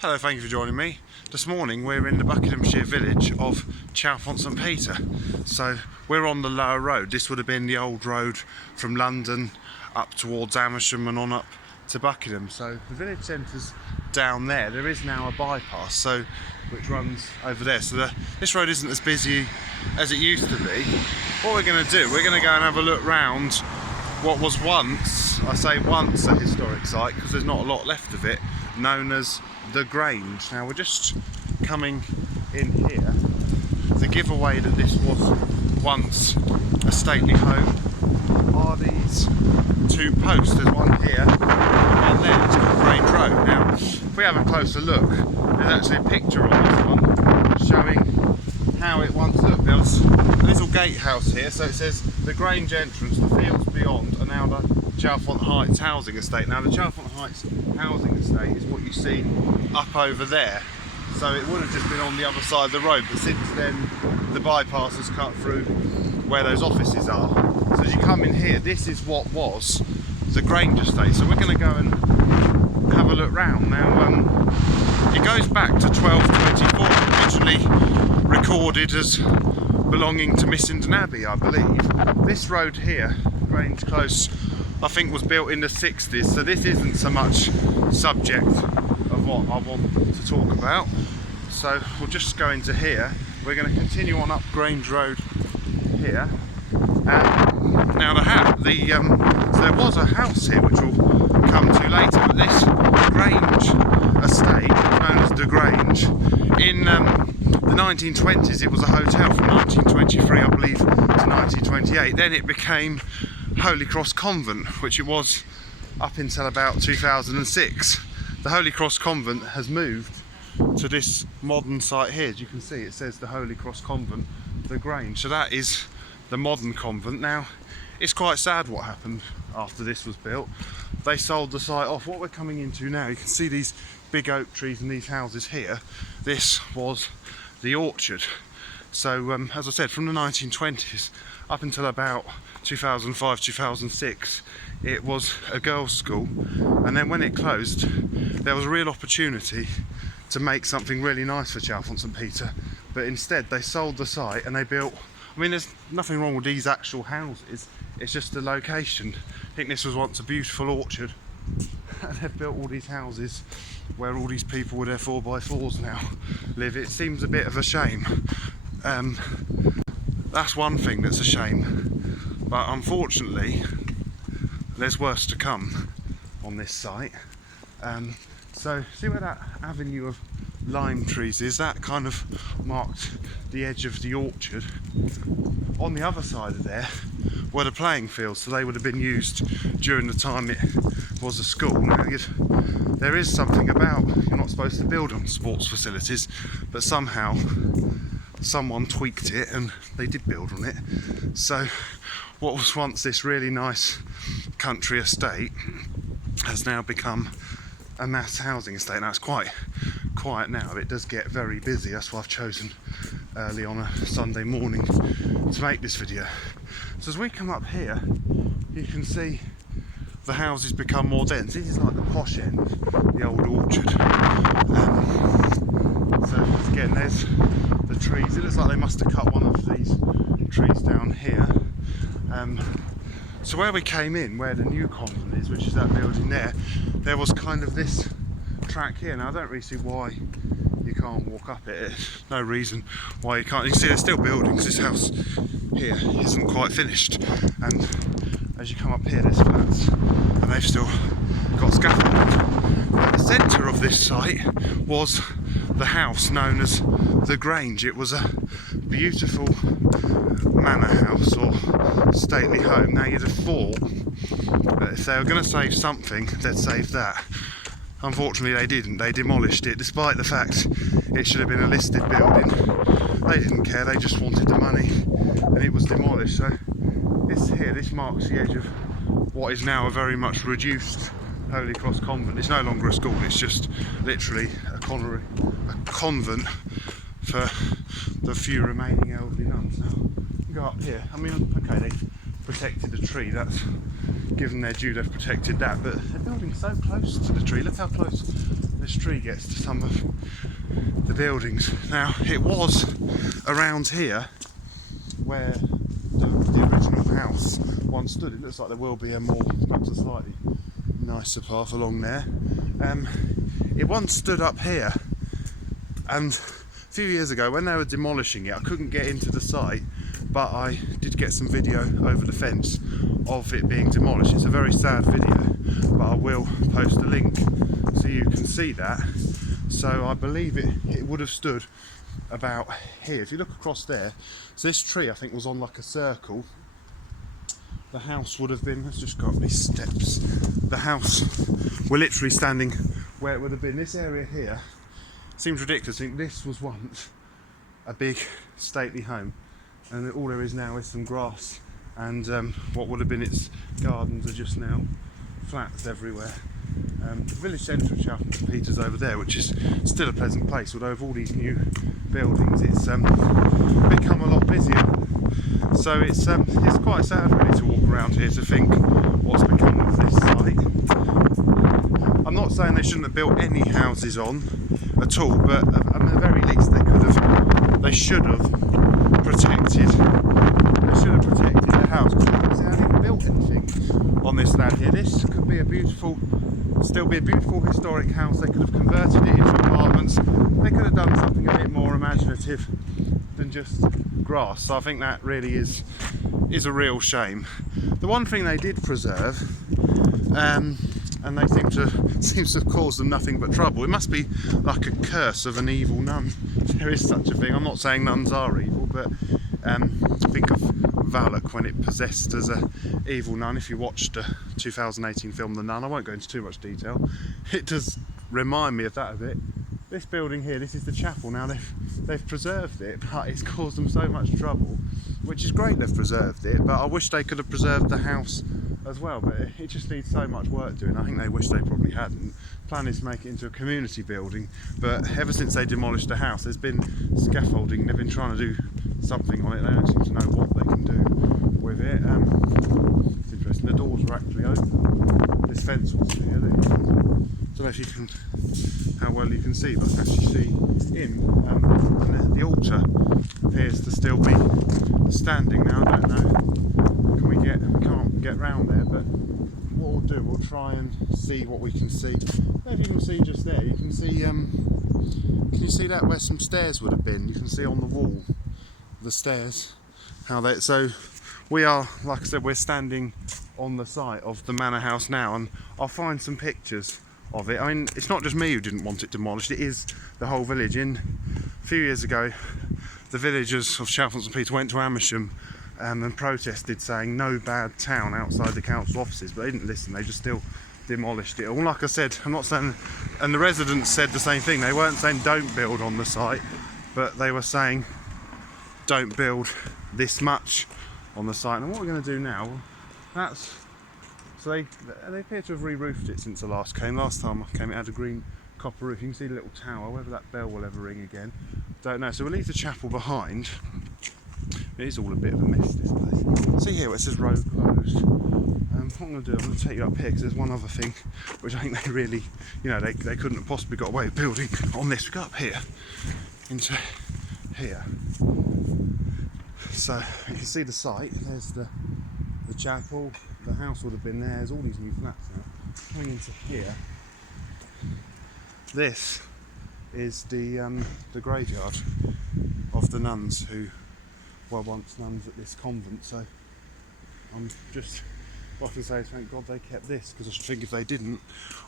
Hello, thank you for joining me. This morning we're in the Buckinghamshire village of Chalfont Saint Peter. So we're on the lower road. This would have been the old road from London up towards Amersham and on up to Buckingham. So the village centre's down there. There is now a bypass which runs over there. So this road isn't as busy as it used to be. What we're going to do, we're going to go and have a look round what was once, I say once, a historic site because there's not a lot left of it, known as the Grange. Now we're just coming in here. The giveaway that this was once a stately home are these two posts. There's one here and there. It's called Grange Road. Now if we have a closer look, there's actually a picture on this one showing how it once looked. There was a little gatehouse here, so it says the Grange entrance, the fields beyond are now the Chalfont Heights housing estate. Now the Chalfont Heights housing estate is what you see up over there, so it would have just been on the other side of the road, but since then the bypass has cut through where those offices are. So as you come in here, this is what was the Grange estate. So we're going to go and have a look round. Now it goes back to 1224, originally recorded as belonging to Missenden Abbey, I believe. This road here, Grange Close, I think was built in the 60s, so this isn't so much subject of what I want to talk about. So we'll just go into here. We're going to continue on up Grange Road here. Now so there was a house here which we'll come to later, but this Grange estate, known as the Grange, in the 1920s it was a hotel from 1923 I believe to 1928. Then it became Holy Cross Convent, which it was up until about 2006. The Holy Cross Convent has moved to this modern site here. As you can see, it says the Holy Cross Convent, the Grange. So that is the modern convent. Now it's quite sad what happened after this was built. They sold the site off. What we're coming into now, you can see these big oak trees and these houses here. This was the orchard. So as I said, from the 1920s up until about 2005, 2006, it was a girls' school, and then when it closed, there was a real opportunity to make something really nice for Chalfont Saint Peter, but instead they sold the site and they built, I mean there's nothing wrong with these actual houses, it's just the location. I think this was once a beautiful orchard, and they've built all these houses where all these people with their 4x4s now live. It seems a bit of a shame. That's one thing that's a shame, but unfortunately there's worse to come on this site. So see where that avenue of lime trees is? That kind of marked the edge of the orchard. On the other side of there were the playing fields, so they would have been used during the time it was a school. Now there is something about, you're not supposed to build on sports facilities, but somehow someone tweaked it and they did build on it. So what was once this really nice country estate has now become a mass housing estate. Now it's quite quiet now, it does get very busy. That's why I've chosen early on a Sunday morning to make this video. So as we come up here, you can see the houses become more dense. This is like the posh end, the old orchard. So again, there's the trees. It looks like they must have cut one of these trees down here. So where we came in, where the new convent is, which is that building there was kind of this track here. Now I don't really see why you can't walk up it. There's no reason why you can't. You can see there's still buildings. This house here isn't quite finished, and as you come up here there's flats and they've still got scaffolding. At the centre of this site was the house known as the Grange. It was a beautiful manor house or stately home. Now you'd have thought that if they were going to save something, they'd save that. Unfortunately they didn't. They demolished it, despite the fact it should have been a listed building. They didn't care, they just wanted the money, and it was demolished. So this marks the edge of what is now a very much reduced Holy Cross Convent. It's no longer a school, it's just literally a convent for the few remaining elderly nuns. Now, you go up here, I mean, okay, they protected the tree, that's given their due, they've protected that, but they're building so close to the tree. Look how close this tree gets to some of the buildings. Now, it was around here where the original house once stood. It looks like there will be perhaps a slightly nicer path along there. It once stood up here, and a few years ago when they were demolishing it, I couldn't get into the site, but I did get some video over the fence of it being demolished. It's a very sad video, but I will post a link so you can see that. So I believe it would have stood about here. If you look across there, so this tree I think was on like a circle. The house would have been, let's just go up these steps. The house, we're literally standing where it would have been. This area here seems ridiculous. I think this was once a big stately home, and all there is now is some grass, and what would have been its gardens are just now flats everywhere. The village centre of Chalfont Saint Peter's over there, which is still a pleasant place, although with all these new buildings it's become a lot busier. So it's quite sad really to walk around here to think what's become of this site. I'm not saying they shouldn't have built any houses on at all, but at the very least they should have protected the house, because they haven't even built anything on this land here. This could be still be a beautiful historic house. They could have converted it into apartments. They could have done something a bit more imaginative than just grass. So I think that really is a real shame. The one thing they did preserve, and they seems to have caused them nothing but trouble. It must be like a curse of an evil nun. There is such a thing. I'm not saying nuns are evil, but think of Valak when it possessed as a evil nun. If you watched the 2018 film The Nun, I won't go into too much detail. It does remind me of that a bit. This building here, this is the chapel. Now they've preserved it, but it's caused them so much trouble, which is great they've preserved it, but I wish they could have preserved the house as well, but it just needs so much work doing. I think they wish they probably hadn't. Plan is to make it into a community building, but ever since they demolished the house there's been scaffolding. They've been trying to do something on it. They don't seem to know what they can do with it. It's interesting, the doors were actually open. This fence wasn't here. I don't know if you can, how well you can see, but I can actually see in. And the altar appears to still be standing now. I don't know, we can't get round there, but what we'll do, we'll try and see what we can see. I don't know if you can see just there, you can see, can you see that where some stairs would have been? You can see on the wall the stairs, so we are, like I said, we're standing on the site of the manor house now, and I'll find some pictures of it. I mean, it's not just me who didn't want it demolished, it is the whole village. A few years ago, the villagers of Chalfont Saint Peter went to Amersham and protested, saying no bad town outside the council offices, but they didn't listen. They just still demolished it all. Like I said, I'm not saying, and the residents said the same thing. They weren't saying don't build on the site, but they were saying don't build this much on the site. And what we're going to do now, so they appear to have re-roofed it since I last came. Last time I came it had a green copper roof. You can see the little tower, whether that bell will ever ring again, don't know. So we'll leave the chapel behind. It is all a bit of a mess, this place. See here where it says road closed. What I'm going to do, I'm going to take you up here, because there's one other thing which I think they really, they couldn't have possibly got away with building on this. We go up here into here, so you can see the site. There's the chapel. The house would have been there. There's all these new flats now. Coming into here, this is the graveyard of the nuns who were once nuns at this convent. So I'm just, what I can say is thank God they kept this, because I think if they didn't,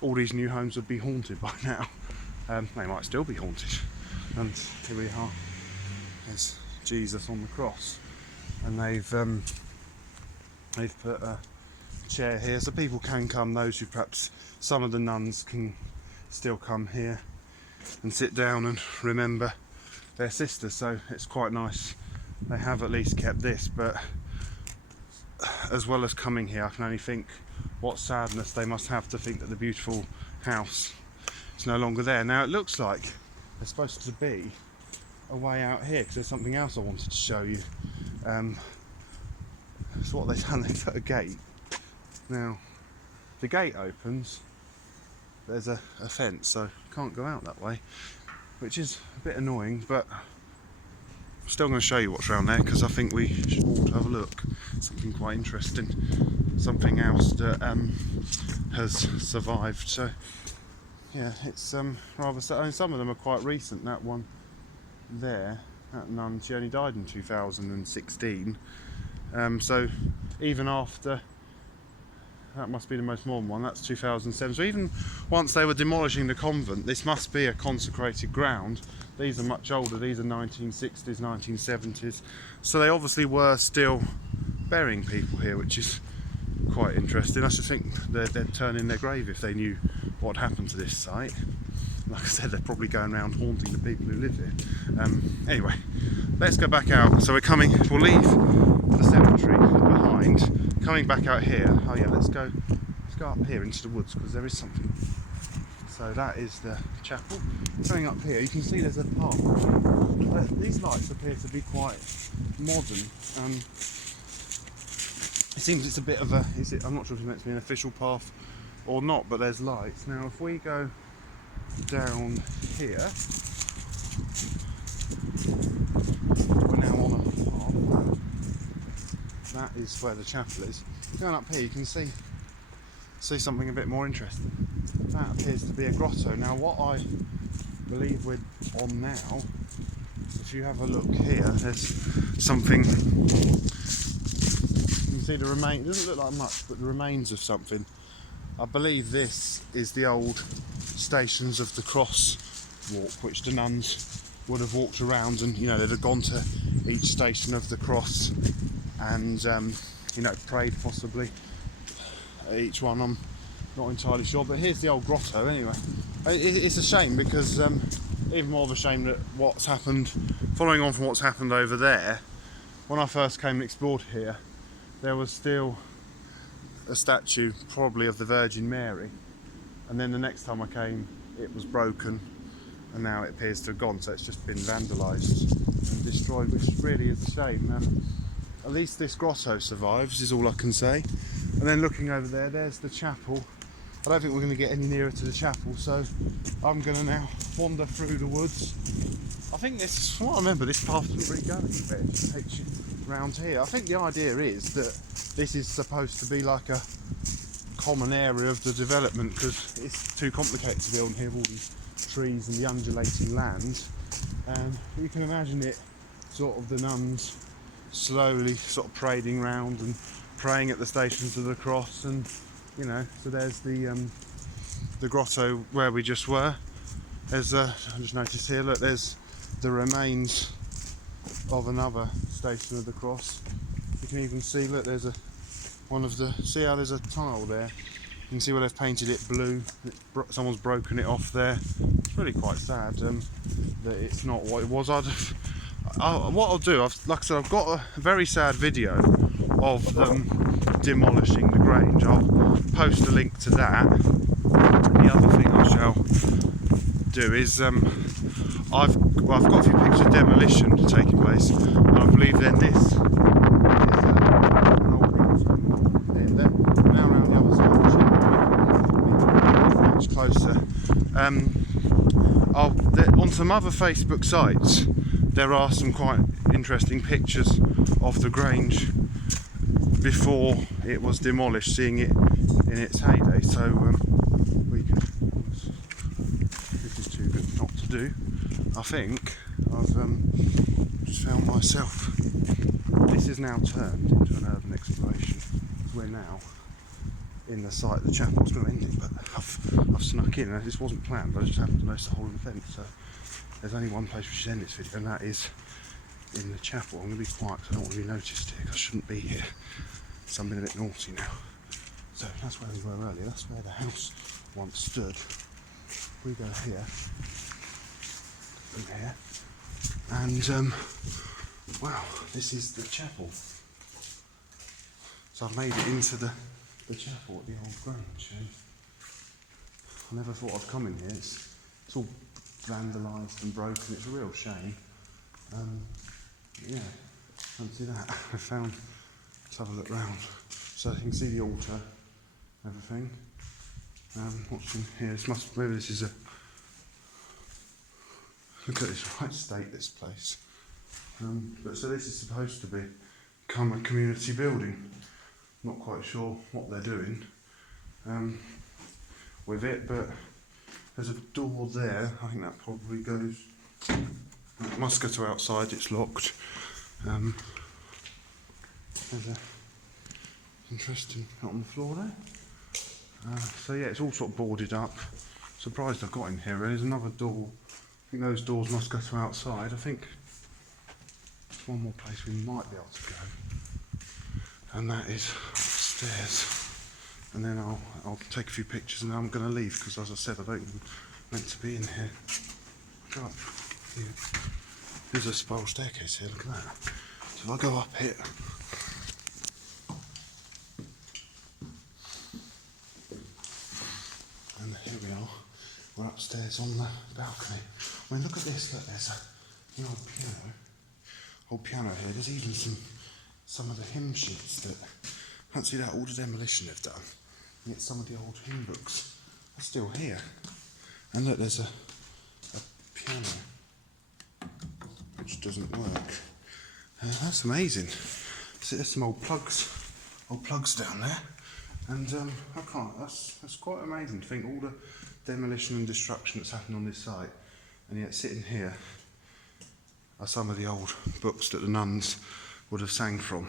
all these new homes would be haunted by now. They might still be haunted. And here we are. There's Jesus on the cross, and they've put a chair here so people can come. Those who perhaps, some of the nuns can still come here and sit down and remember their sister. So it's quite nice they have at least kept this. But as well as coming here, I can only think what sadness they must have to think that the beautiful house is no longer there. Now it looks like there's supposed to be a way out here, because there's something else I wanted to show you. So what they've done, they've put a gate. Now the gate opens there's a fence, so can't go out that way, which is a bit annoying, but I'm still going to show you what's around there because I think we should all have a look. Something quite interesting, something else that has survived. So yeah, it's rather sad. I mean, some of them are quite recent. That one there, that nun, she only died in 2016. So even after, that must be the most modern one, that's 2007. So even once they were demolishing the convent, this must be a consecrated ground. These are much older, these are 1960s, 1970s. So they obviously were still burying people here, which is quite interesting. I should think they'd turn in their grave if they knew what happened to this site. Like I said, they're probably going around haunting the people who live here. Anyway, let's go back out. So we'll leave the cemetery behind, coming back out here. Oh yeah, let's go up here into the woods because there is something. So that is the chapel. Going up here, you can see there's a path. These lights appear to be quite modern. It seems it's a bit of a, I'm not sure if it's meant to be an official path or not, but there's lights. Now if we go down here, we're now on a path. That is where the chapel is. Going up here you can see something a bit more interesting. That appears to be a grotto. Now what I believe we're on now, if you have a look here, there's something, you can see the remains, it doesn't look like much, but the remains of something. I believe this is the old Stations of the Cross walk, which the nuns would have walked around, and they'd have gone to each station of the cross and prayed possibly at each one. I'm not entirely sure, but here's the old grotto anyway. It's a shame because even more of a shame that what's happened, following on from what's happened over there, when I first came and explored here, there was still a statue probably of the Virgin Mary, and then the next time I came it was broken and now it appears to have gone, so it's just been vandalised and destroyed, which really is a shame. At least this grotto survives is all I can say. And then looking over there, there's the chapel. I don't think we're going to get any nearer to the chapel, so I'm going to now wander through the woods. I think this is, from what I remember, this path doesn't really go anywhere, it just takes you round here. I think the idea is that this is supposed to be like a common area of the development because it's too complicated to build here with all these trees and the undulating land. And you can imagine it, sort of the nuns slowly sort of parading round and praying at the Stations of the Cross, and so there's the grotto where we just were. There's I just noticed here, look, there's the remains of another Station of the Cross. You can even see, look, there's see how there's a tile there? You can see where they've painted it blue. Someone's broken it off there. It's really quite sad that it's not what it was. What I'll do, like I said, I've got a very sad video of them demolishing the Grange. I'll post a link to that. The other thing I shall do is I've got a few pictures of demolition taking place, and I believe then this is an old people's home. They're now around the other side, which is much closer. On some other Facebook sites there are some quite interesting pictures of the Grange before it was demolished, seeing it in its heyday. So we can, this is too good not to do. I think I've just found myself, this is now turned into an urban exploration. We're now in the site of the chapel. I was going to end it, but I've snuck in, and this wasn't planned, but I just happened to notice the whole event. So there's only one place we should end this video, and that is in the chapel. I'm going to be quiet because I don't want to be noticed here, because I shouldn't be here. So I'm being a bit naughty now. So that's where we were earlier, that's where the house once stood. We go here, and here, and wow, this is the chapel. So I've made it into the chapel at the old Grange. I never thought I'd come in here. It's all vandalised and broken. It's a real shame. Yeah, fancy that. I found. Let's have a look round. So you can see the altar, everything. What's in here? Maybe this is a... Look at this right state, this place. But so this is supposed to become a community building. Not quite sure what they're doing with it, but there's a door there. I think that probably goes... It must go to outside, it's locked. There's a... Interesting, out on the floor there. So yeah, it's all sort of boarded up. Surprised I got in here. There's another door. I think those doors must go to outside. I think there's one more place we might be able to go, and that is upstairs. And then I'll take a few pictures, and then I'm going to leave because, as I said, I don't even meant to be in here. Go up here. There's a spiral staircase here. Look at that. So if I go up it. And here we are, we're upstairs on the balcony. I mean, look at this, look, there's an old piano here. There's even some of the hymn sheets that, fancy that, all the demolition they've done. And yet some of the old hymn books are still here. And look, there's a piano, which doesn't work. That's amazing. So there's some old plugs down there. And I can't, that's quite amazing to think all the demolition and destruction that's happened on this site, and yet sitting here are some of the old books that the nuns would have sang from.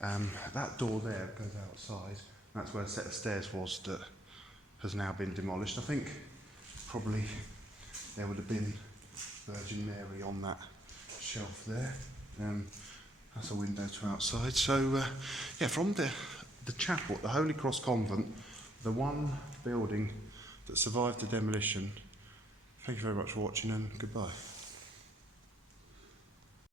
That door there goes outside. That's where a set of stairs was that has now been demolished. I think probably there would have been Virgin Mary on that shelf there. That's a window to outside. So yeah, from the chapel at the Holy Cross Convent, the one building that survived the demolition. Thank you very much for watching, and goodbye.